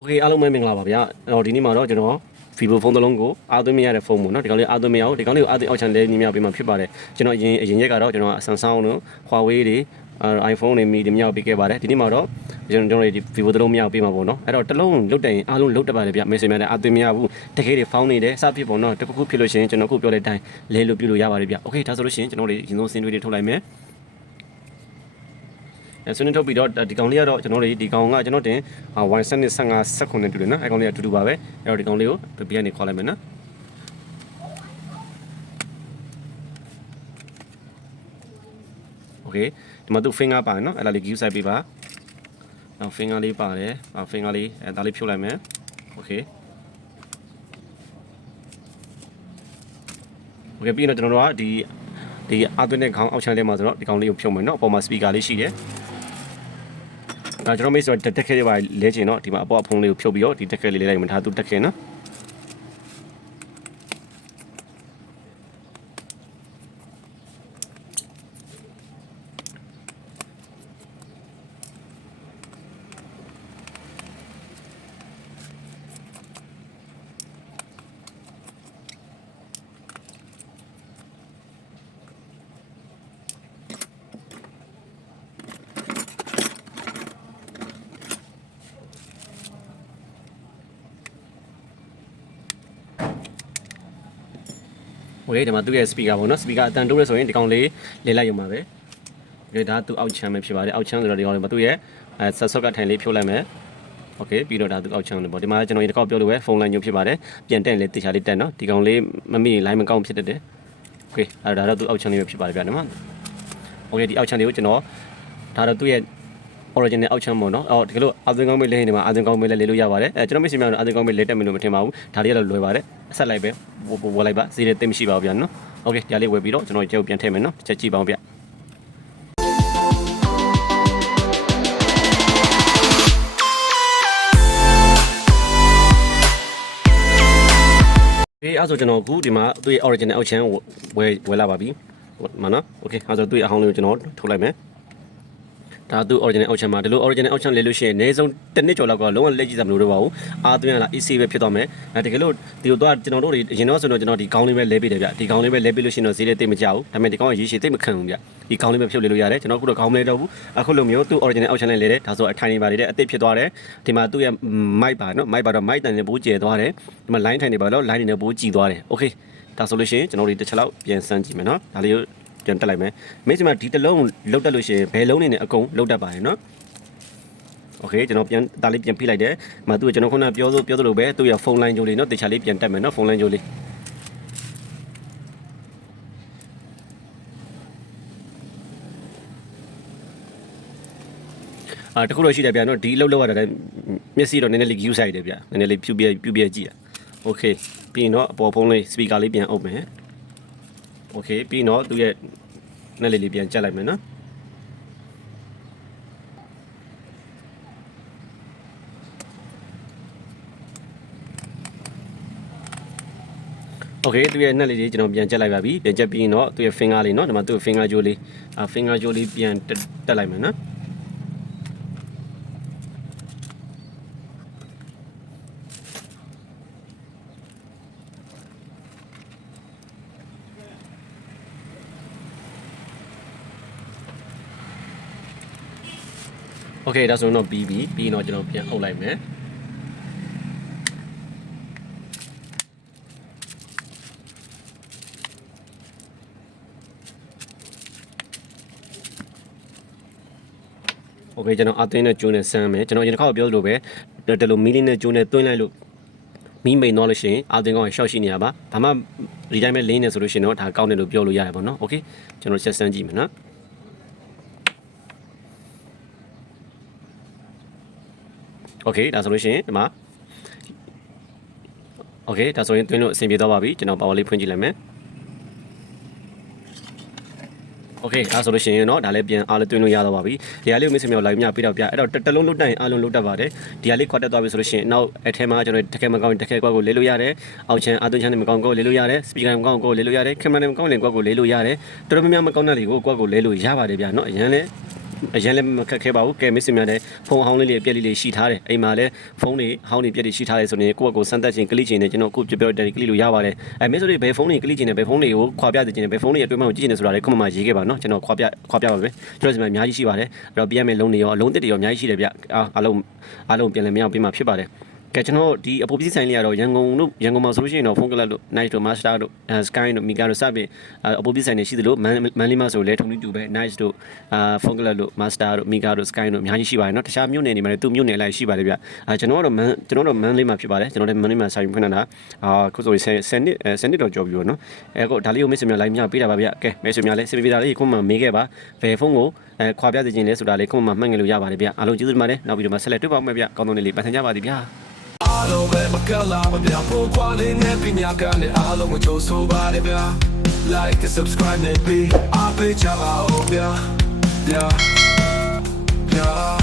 โอเคအားလုံးပဲမင်္ဂလာပါဗျာအဲ့တော့ဒီနေ့မှာတော့ကျွန်တော် Vivo ဖုန်းတစ်လုံးကိုအားသွင်းမရတဲ့ဖုန်းပေါ့နော်ဒီကောင်လေးအားသွင်းမရအောင်ဒီကောင်လေးကိုအားသွင်းအောက်ချန်လေးညီမပေးမှာဖြစ်ပါတယ်ကျွန်တော်အရင်အရင်ရက်ကတော့ကျွန်တော် Samsung တို့ Huawei တွေအဲ iPhone တွေမိတွေမြောက်ပေးခဲ့ပါတယ်ဒီနေ့မှာတော့ကျွန်တော်တို့ဒီ Vivo တစ်လုံးမြောက်ပေးမှာပေါ့နော်အဲ့တော့တစ်လုံးလုတ်တိုင်အားလုံးလုတ်တက်ပါတယ်ဗျမေးစင်များတဲ့အားသွင်းမရဘူးတကယ်တွေဖောင်းနေတယ်စဖြစ်ပေါ့နော်တခုခုဖြစ်လို့ရှိရင်ကျွန်တော်ခုပြောတဲ့အတိုင်းလဲလို့ပြုလို့ရပါတယ်ဗျโอเคဒါဆိုလို့ရှိရင်ကျွန်တော်တို့ရင်ဆုံးစင်တွေတွေထုတ်လိုက်မယ် အဲ ဆွေးနွေးထုတ်ပြီးတော့ဒီကောင်လေးကတော့ကျွန်တော်တို့ဒီကောင်ကကျွန်တော်တင်1 7 15 second နဲ့တူတယ်နော်အဲကောင်လေးကအတူတူပါပဲအဲ့တော့ဒီကောင်လေးကိုပြပြနေခေါ်လိုက်မယ်နော်โอเคဒီမှာသူ finger ပါတယ်နော်အဲ့ဒါလေး give side ပေးပါနောက် finger လေးပါတယ်အော် finger လေးအဲဒါလေးဖြုတ်လိုက်မယ်โอเคโอเคပြီးတော့ကျွန်တော်တို့ကဒီဒီအသွင်းတဲ့ခေါင်းအောက်ချမ်းလေးမှာဆိုတော့ဒီကောင်လေးကိုဖြုတ်မယ်နော်အပေါ်မှာ speaker လေးရှိတယ်အဲ ကျွန်တော်မိတ်ဆွေတက်ခဲလေးပါလဲချင်တော့ဒီမှာအပေါ်အဖုံးလေးကိုဖြုတ်ပြီးတော့ဒီတက်ခဲလေးလေးလိုက်မှာဒါသူတက်ခဲနော် โอเคဒီမှာသူ့ရဲ့ speaker ပေါ့နော် speaker အတန်တိုးရဲဆိုရင်ဒီကောင်လေးလဲလိုက်ရုံပါပဲဒီဒါသူ့အောက်ချမ်းပဲဖြစ်ပါတယ်အောက်ချမ်းဆိုတော့ဒီကောင်လေးမှာသူ့ရဲ့အဲဆက်ဆော့ကထိုင်လေးဖြုတ်လိုက်မယ်โอเคပြီးတော့ဒါသူအောက်ချမ်းလေးပေါ့ဒီမှာကျွန်တော်ဒီတစ်ခေါက်ပြောလို့ပဲဖုန်းလိုင်းညွှန်ဖြစ်ပါတယ်ပြန်တက်ရင်လေးတေချာလေးတက်နော်ဒီကောင်လေးမမိလိုင်းမကောင်းဖြစ်တတ်တယ်โอเคအဲ့ဒါတော့သူအောက်ချမ်းလေးပဲဖြစ်ပါတယ်ဗျာနော်โอเคဒီအောက်ချမ်းလေးကိုကျွန်တော်ဒါတော့သူ့ရဲ့ original အောက်ချမ်းပေါ့နော်အော်ဒီကလို့အာသင်ကောင်းမေးလဲနေမှာအာသင်ကောင်းမေးလဲလေးလို့ရပါတယ်အဲကျွန်တော်မရှိမှတော့အာသင်ကောင်းမေးလဲတက်မယ်လို့မထင်ပါဘူးဒါလေးကတော့လွယ်ပါတယ်အ ဆက်လိုက်ပဲဝဝလိုက်ပါစီးတဲ့သိမရှိပါဘူးဗျာနော်โอเคဒါလေးဝယ်ပြီးတော့ကျွန်တော်ကြောက်ပြန်ထည့်မယ်နော်ချက်ကြည့်ပါအောင်ဗျအေးအဲ့ဆိုကျွန်တော်အခုဒီမှာသူ့ရဲ့ original အောက်ချမ်းဝယ်ဝယ်လာပါပြီမနော်โอเคအဲ့ဆိုသူ့ရဲ့အဟောင်းလေးကိုကျွန်တော်ထုတ်လိုက်မယ် ဒါသူ original အောက်ချမ်းမှာဒီလို original အောက်ချမ်းလေးလို့ရှိရင်အနည်းဆုံးတစ်နှစ်ကျော်လောက်ကလုံးဝလက်ကြည့်စရာမလိုတော့ပါဘူးအားသွင်းရလား easy ပဲဖြစ်သွားမယ်အဲတကယ်လို့ဒီလိုတော့ကျွန်တော်တို့တွေအရင်တော့ဆိုတော့ကျွန်တော်ဒီကောင်းလေးပဲလဲပေးတယ်ဗျဒီကောင်းလေးပဲလဲပေးလို့ရှိရင်တော့ဈေးလေးတိတ်မကြဘူးဒါပေမဲ့ဒီကောင်းကရေရှည်တိတ်မခံဘူးဗျဒီကောင်းလေးပဲဖြုတ်လေလို့ရတယ်ကျွန်တော်အခုတော့ကောင်းမလဲတော့ဘူးအခုလိုမျိုးသူ original အောက်ချမ်းလေးလဲတယ်ဒါဆိုအထိုင်နေပါလေတဲ့အသစ်ဖြစ်သွားတယ်ဒီမှာသူ့ရဲ့ mic ပါနော် mic ပါတော့ mic တန်နေပိုးကျဲသွားတယ်ဒီမှာ line ထိုင်နေပါတော့ line နေပိုးကြည်သွားတယ် okay ဒါဆိုလို့ရှိရင်ကျွန်တော်တို့တစ်ချက်လောက်ပြန်စမ်းကြည့်မယ်နော်ဒါလေးကို ပြန်တက်လိုက်မယ်မိတ်ဆွေမဒီတစ်လုံးလောက်တက်လို့ရှိရင်ဘယ်လုံးနေနဲ့အကုန်လောက်တက်ပါတယ်နော်โอเคကျွန်တော်ပြန်ဒါလေးပြန်ဖိလိုက်တယ်။မသူကကျွန်တော်ခုနပြောဆိုပြောသလိုပဲသူ့ရဲ့ဖုန်းလိုင်းကြိုးလေးเนาะတေချာလေးပြန်တက်မယ်เนาะဖုန်းလိုင်းကြိုးလေးအာတခုတော့ရှိတယ်ဗျာเนาะဒီအလုပ်လောက်ရတာလည်းမျက်စိတော့နည်းနည်းလေး view side တယ်ဗျာနည်းနည်းလေးဖြူပြဖြူပြကြည့်ရโอเคပြီးရင်တော့အပေါ်ဖုန်းလေး speaker လေးပြန်အုပ်မယ် โอเคပြီးရင်တော့သူ့ရဲ့နဲ့လေးလေးပြန်ကြက်လိုက်မယ်เนาะ โอเคသူရဲ့နှက်လေးလေးကျွန်တော်ပြန်ချက်လိုက်ပါပြီပြန်ချက်ပြီးရင်တော့သူရဲ့ finger လေးเนาะဒီမှာသူ့ finger ကြိုးလေးအာ finger ကြိုးလေးပြန်တက်တက်လိုက်မယ်နော် โอเคဒါဆိုရင်တော့ပြီးပြီပြီးရင်တော့ကျွန်တော်ပြန်အုပ်လိုက်မယ် โอเคကျွန်တော်အသင်းနဲ့ကျိုးနဲ့ဆမ်းမယ်ကျွန်တော်ရင်တစ်ခါပြောသလိုပဲဒီလိုမီလီနဲ့ကျိုးနဲ့တွင်းလိုက်လို့မိမိန်တော့လို့ရှိရင်အသင်းကောင်ရှော့ရှိနေရပါဒါမှဒီတိုင်းပဲလင်းနေဆိုလို့ရှိရင်တော့ဒါကောင်းတယ်လို့ပြောလို့ရတယ်ပေါ့နော်โอเคကျွန်တော်ဆက်ဆန်းကြည့်မယ်နော် โอเคဒါဆိုလို့ရှိရင်ဒီမှာโอเคဒါဆိုရင်တွင်းလို့အဆင်ပြေသွားပါပြီကျွန်တော်ပါဝါလေးဖွင့်ကြည့်လိုက်မယ် โอเคဒါဆိုလို့ရှိရင်เนาะဒါလည်းပြန်အားလည်းတွင်းလို့ရတော့ပါပြီဒီဟာလေးကိုမစ်စမြောက်လိုက်မြပြတော့ပြအဲ့တော့တစ်လုံးလုံးတိုင်အားလုံးလုံးတက်ပါတယ်ဒီဟာလေးခွတ်တက်သွားပြီဆိုလို့ရှိရင်နောက်အထဲမှာကျွန်တော်တကယ်မကောင်းတကယ်ကွက်ကိုလေးလို့ရတယ်အောက်ချမ်းအာသွင်းချမ်းနဲ့မကောင်းကိုလေးလို့ရတယ်စပီကာမကောင်းကိုလေးလို့ရတယ်ကင်မရာနဲ့မကောင်းလည်းကွက်ကိုလေးလို့ရတယ်တော်တော်များများမကောင်းတဲ့လေကိုကွက်ကိုလေးလို့ရပါတယ်ဗျာเนาะအရင်လဲ အရင်လည်းမခက်ခဲပါဘူးကဲမစ်စင်များလည်းဖုန်းအဟောင်းလေးလေးပြက်လေးလေးရှိထားတယ်အိမ်မှာလည်းဖုန်းတွေအဟောင်းတွေပြက်တွေရှိထားတယ်ဆိုရင်ကိုယ့်အကိုစမ်းသပ်ခြင်းကလစ်ခြင်းနဲ့ကျွန်တော်အခုပြပြောတယ်ကလစ်လို့ရပါတယ်အဲမစ်ဆိုတွေဘယ်ဖုန်းတွေကလစ်ခြင်းနဲ့ဘယ်ဖုန်းတွေကိုခွာပြစေခြင်းနဲ့ဘယ်ဖုန်းတွေအတွင်းမှာကြည့်ခြင်းနဲ့ဆိုတာလည်းခုမှမှရေးခဲ့ပါနော်ကျွန်တော်ခွာပြခွာပြပါမယ်ကျွန်တော်ဒီမှာအများကြီးရှိပါတယ်အဲ့တော့ပြရမယ့်လုံးတွေရောအလုံးတစ်တွေရောအများကြီးရှိတယ်ဗျအားလုံးအားလုံးပြန်လည်မရအောင်ပြမှာဖြစ်ပါတယ် ကဲကျွန်တော်ဒီအပူပစ္စည်းဆိုင်လေးကတော့ရန်ကုန်တို့ရန်ကုန်မှာဆိုလို့ရှိရင်တော့ဖုန်းကလပ်တို့ Night တို့ Master တို့ Sky တို့ Mika တို့စပြင်အပူပစ္စည်းဆိုင်တွေရှိသလိုမန်လေးမှာဆိုလဲထုံတူပဲ Night တို့အာဖုန်းကလပ်တို့ Master တို့ Mika တို့ Sky တို့အများကြီးရှိပါတယ်เนาะတခြားမြို့နယ်တွေမှာလည်းသူ့မြို့နယ်အလိုက်ရှိပါတယ်ဗျအာကျွန်တော်ကတော့မန်ကျွန်တော်တို့မန်လေးမှာဖြစ်ပါတယ်ကျွန်တော်လည်းမန်လေးမှာဆိုင်ဖွင့်တာအာခုဆိုရင်10နှစ်10နှစ်တော့ကြော်ပြီပေါ့နော်အဲကိုဒါလေးကိုမစ်စင်များလိုက်မြပေးတာပါဗျကဲမစ်စင်များလည်းစပီပီတာလေးခုမှမေးခဲ့ပါဘယ်ဖုန်းကို အဲခွာပြစေခြင်းလဲဆိုတာလေးခုမှမှတ်ငယ်လို့ရပါတယ်ဗျအားလုံးကျေးဇူးတင်ပါတယ်နောက်ပြီးတော့မှဆက်လက်တွေ့ပါမယ်ဗျကောင်းသောနေ့လေးပတ်သင်ကြပါသည်ဗျာအားလုံးပဲမကလာမပြဖို့ကွာလေးနဲ့ပညာကနဲ့အားလုံးကိုကြိုးဆိုပါတယ်ဗျာ like and subscribe နဲ့ပြီးအားပေးကြပါဦးဗျာ yeah